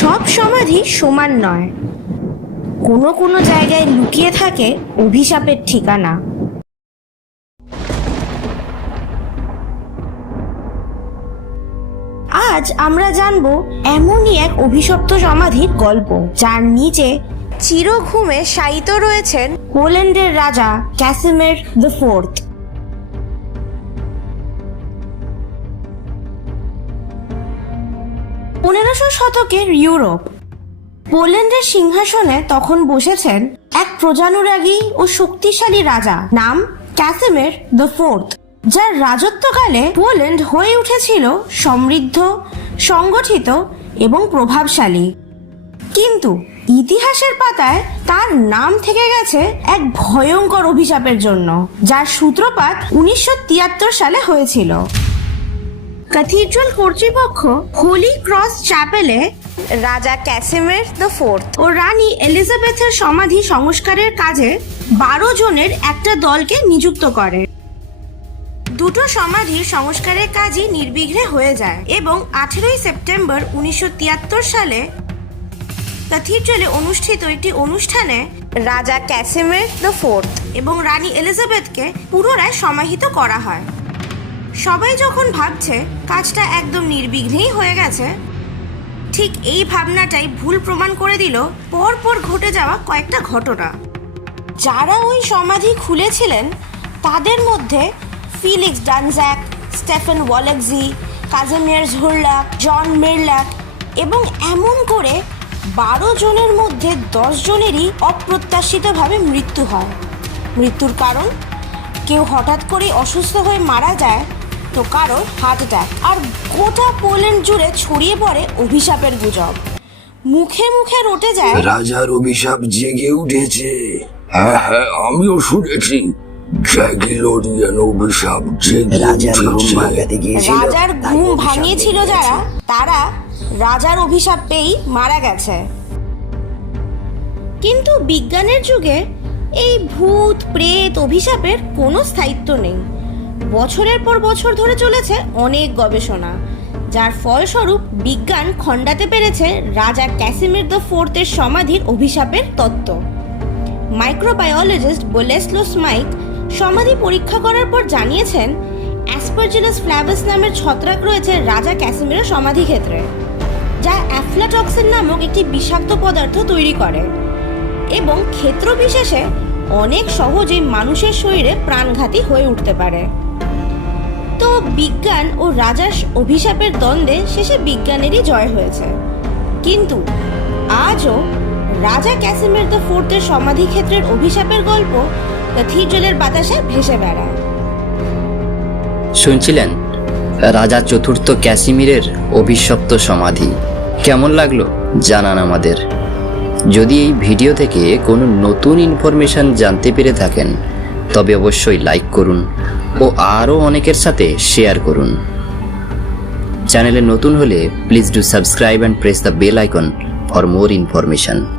সব সমাধি সমান নয়। কোনো কোনো জায়গায় লুকিয়ে থাকে অভিশাপের ঠিকানা। আজ আমরা জানব এমনই এক অভিশপ্ত সমাধির গল্প, যার নিচে চিরঘুমে শায়িত রয়েছেন পোল্যান্ডের রাজা ক্যাসিমের দ্য ফোর্থ পনেরোশো শতকের ইউরোপ। পোল্যান্ডের সিংহাসনে তখন বসেছেন এক প্রজানুরাগী ও শক্তিশালী রাজা, নাম ক্যাসিমের দ্য ফোর্থ, যার রাজত্বকালে পোল্যান্ড হয়ে উঠেছিল সমৃদ্ধ, সংগঠিত এবং প্রভাবশালী। কিন্তু ইতিহাসের পাতায় তার নাম থেকে গেছে এক ভয়ঙ্কর অভিশাপের জন্য, যার সূত্রপাত উনিশশো তিয়াত্তর সালে হয়েছিল। ক্যাথিড্রাল কর্তৃপক্ষ হোলি ক্রস চ্যাপেলে রাজা ক্যাসিমের দ্য ফোর্থ ও রানী এলিজাবেথের সমাধি সংস্কারের কাজে বারো জনের একটা দলকে নিযুক্ত করে। দুটো সমাধির সংস্কারের কাজই নির্বিঘ্নে হয়ে যায় এবং আঠেরোই সেপ্টেম্বর উনিশশো তিয়াত্তর সালে ক্যাথিড্রালে অনুষ্ঠিত একটি অনুষ্ঠানে রাজা ক্যাসিমের দ্য ফোর্থ এবং রানী এলিজাবেথকে পুনরায় সমাহিত করা হয়। সবাই যখন ভাবছে কাজটা একদম নির্বিঘ্নেই হয়ে গেছে, ঠিক এই ভাবনাটাই ভুল প্রমাণ করে দিল পরপর ঘটে যাওয়া কয়েকটা ঘটনা। যারা ওই সমাধি খুলেছিলেন, তাদের মধ্যে ফিলিক্স ডানজ্যাক, স্টেফেন ওয়ালেক্সি কাজেমিয়ার ঝুরলাক জন মিরলাক এবং এমন করে বারো জনের মধ্যে দশ জনেরই অপ্রত্যাশিতভাবে মৃত্যু হয়। মৃত্যুর কারণ, কেউ হঠাৎ করেই অসুস্থ হয়ে মারা যায় তো কারোর হার্ট অ্যাটাক আর গোটা পোল্যান্ড জুড়ে ছড়িয়ে পড়ে অভিশাপের গুজব। মুখে মুখে রটে যায় রাজার অভিশাপ জেগে উঠেছে। হ্যাঁ হ্যাঁ আমিও শুনেছি। ড্র্যাগিলোরিয়ান অভিশাপ জেগে রাজার ঘুম ভাঙাতে গিয়েছিল রাজার ঘুম ভাঙিয়েছিল যারা তারা রাজার অভিশাপ পেয়েই মারা গেছে। কিন্তু বিজ্ঞানের যুগে এই ভূত প্রেত অভিশাপের কোনো স্থায়িত্ব নেই। বছরের পর বছর ধরে চলেছে অনেক গবেষণা, যার ফলস্বরূপ বিজ্ঞান খণ্ডাতে পেরেছে রাজা ক্যাসিমির দ্য ফোর্থের সমাধির অভিশাপের তত্ত্ব। মাইক্রোবায়োলজিস্ট বোলেসলো স্মাইক সমাধি পরীক্ষা করার পর জানিয়েছেন অ্যাসপারজিনাস ফ্ল্যাভাস নামের ছত্রাক রয়েছে রাজা ক্যাসিমিরের সমাধি ক্ষেত্রে যা অ্যাফ্লাটক্সিন নামক একটি বিষাক্ত পদার্থ তৈরি করে এবং ক্ষেত্র বিশেষে অনেক সহজেই মানুষের শরীরে প্রাণঘাতী হয়ে উঠতে পারে। তো বিজ্ঞান ও রাজার অভিশাপের দ্বন্দ্বে শেষে বিজ্ঞানেরই জয় হয়েছে। কিন্তু আজও রাজা ক্যাসিমের দ্য ফোর্থের সমাধি ক্ষেত্রের অভিশাপের গল্প ক্যাথিড্রালের বাতাসে ভেসে বেড়ায়। শুনছিলেন? রাজা চতুর্থ ক্যাসিমিরের অভিশপ্ত সমাধি। কেমন লাগল? জানান আমাদের। যদি এই ভিডিও থেকে কোনো নতুন ইনফরমেশন জানতে পেরে থাকেন তবে অবশ্যই লাইক করুন ও আরও অনেকের সাথে শেয়ার করুন। চ্যানেলে নতুন হলে please do subscribe and press the bell icon for more information